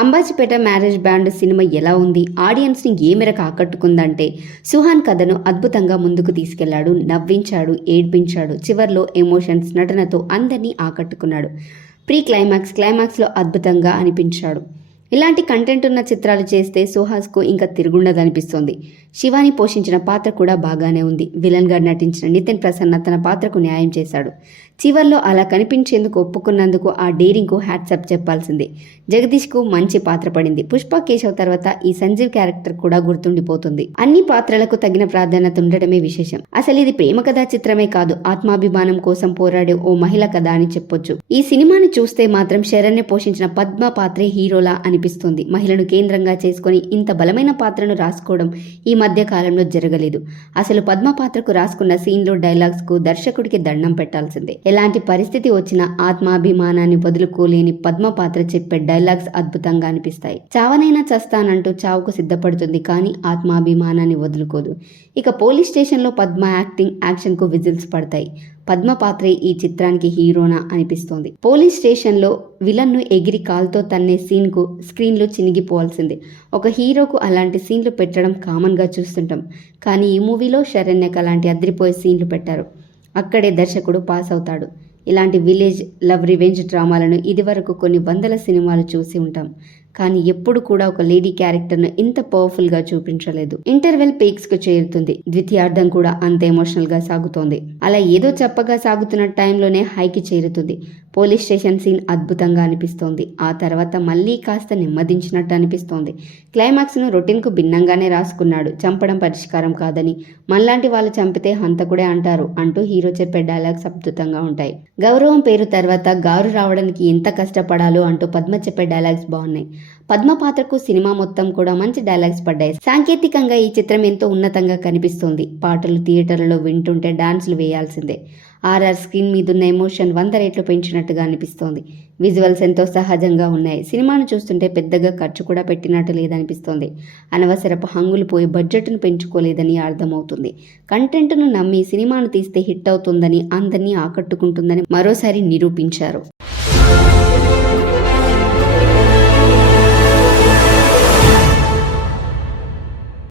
Ambajipeta marriage band cinema ఎలా ఉంది, ఆడియన్స్ని ఏ మేరకు ఆకట్టుకుందంటే సుహాన్ కథను అద్భుతంగా ముందుకు తీసుకెళ్లాడు, నవ్వించాడు, ఏడ్పించాడు, చివర్లో ఎమోషన్స్ నటనతో అందరినీ ఆకట్టుకున్నాడు. ప్రీ క్లైమాక్స్లో అద్భుతంగా అనిపించాడు. ఇలాంటి కంటెంట్ ఉన్న చిత్రాలు చేస్తే సుహాస్కు ఇంకా తిరుగుండదనిపిస్తోంది. శివాని పోషించిన పాత్ర కూడా బాగానే ఉంది. విలన్గా నటించిన నితిన్ ప్రసన్న తన పాత్రకు న్యాయం చేశాడు. చివర్లో అలా కనిపించేందుకు ఒప్పుకున్నందుకు ఆ డేరింగ్కు హ్యాట్సప్ చెప్పాల్సిందే. జగదీష్కు మంచి పాత్ర పడింది. పుష్ప కేశవ్ తర్వాత ఈ సంజీవ్ క్యారెక్టర్ కూడా గుర్తుండిపోతుంది. అన్ని పాత్రలకు తగిన ప్రాధాన్యత ఉండడమే విశేషం. అసలు ఇది ప్రేమ కథా చిత్రమే కాదు, ఆత్మాభిమానం కోసం పోరాడే ఓ మహిళ కథ అని చెప్పొచ్చు. ఈ సినిమాని చూస్తే మాత్రం శరణ్య పోషించిన పద్మ పాత్రే హీరోలా అనిపిస్తుంది. మహిళను కేంద్రంగా చేసుకుని ఇంత బలమైన పాత్రను రాసుకోవడం ఈ మధ్య కాలంలో జరగలేదు. అసలు పద్మ పాత్రకు రాసుకున్న సీన్లో డైలాగ్స్ కు దర్శకుడికి దండం పెట్టాల్సిందే. ఎలాంటి పరిస్థితి వచ్చినా ఆత్మాభిమానాన్ని వదులుకోలేని పద్మ పాత్ర చెప్పే డైలాగ్స్ అద్భుతంగా అనిపిస్తాయి. చావనైనా చస్తానంటూ చావుకు సిద్ధపడుతుంది, కానీ ఆత్మాభిమానాన్ని వదులుకోదు. ఇక పోలీస్ స్టేషన్లో పద్మ యాక్షన్ కు విజిల్స్ పడతాయి. పద్మ పాత్రే ఈ చిత్రానికి హీరోనా అనిపిస్తోంది. పోలీస్ స్టేషన్లో విలన్ను ఎగిరి కాల్తో తన్నే సీన్కు స్క్రీన్లో చినిగిపోవాల్సిందే. ఒక హీరోకు అలాంటి సీన్లు పెట్టడం కామన్గా చూస్తుంటాం, కానీ ఈ మూవీలో శరణ్యకు అలాంటి అదిరిపోయే సీన్లు పెట్టారు. అక్కడే దర్శకుడు పాస్ అవుతాడు. ఇలాంటి విలేజ్ లవ్ రివెంజ్ డ్రామాలను ఇదివరకు కొన్ని వందల సినిమాలు చూసి ఉంటాం, కానీ ఎప్పుడు కూడా ఒక లేడీ క్యారెక్టర్ను ఇంత పవర్ఫుల్గా చూపించలేదు. ఇంటర్వెల్ పీక్స్కు చేరుతుంది. ద్వితీయార్థం కూడా అంత ఎమోషనల్గా సాగుతోంది. అలా ఏదో చప్పగా సాగుతున్న టైంలోనే హైకి చేరుతుంది. పోలీస్ స్టేషన్ సీన్ అద్భుతంగా అనిపిస్తోంది. ఆ తర్వాత మళ్ళీ కాస్త నెమ్మదించినట్టు అనిపిస్తోంది. క్లైమాక్స్ను రొటీన్కు భిన్నంగానే రాసుకున్నాడు. చంపడం పరిష్కారం కాదని, మనలాంటి వాళ్ళు చంపితే హంతకుడే అంటారు అంటూ హీరో చెప్పే డైలాగ్స్ అద్భుతంగా ఉంటాయి. గౌరవం పేరు తర్వాత గారు రావడానికి ఎంత కష్టపడాలో అంటూ పద్మ చెప్పే డైలాగ్స్ బాగున్నాయి. పద్మ పాత్రకు సినిమా మొత్తం కూడా మంచి డైలాగ్స్ పడ్డాయి. సాంకేతికంగా ఈ చిత్రం ఎంతో ఉన్నతంగా కనిపిస్తోంది. పాటలు థియేటర్లలో వింటుంటే డాన్సులు వేయాల్సిందే. ఆర్ఆర్ స్క్రీన్ మీదున్న ఎమోషన్ 100 రెట్లు పెంచినట్టుగా అనిపిస్తోంది. విజువల్స్ ఎంతో సహజంగా ఉన్నాయి. సినిమాను చూస్తుంటే పెద్దగా ఖర్చు కూడా పెట్టినట్టు లేదనిపిస్తోంది. అనవసరపు హంగులు పోయి బడ్జెట్ను పెంచుకోలేదని అర్థమవుతుంది. కంటెంట్ను నమ్మి సినిమాను తీస్తే హిట్ అవుతుందని, అందరినీ ఆకట్టుకుంటుందని మరోసారి నిరూపించారు.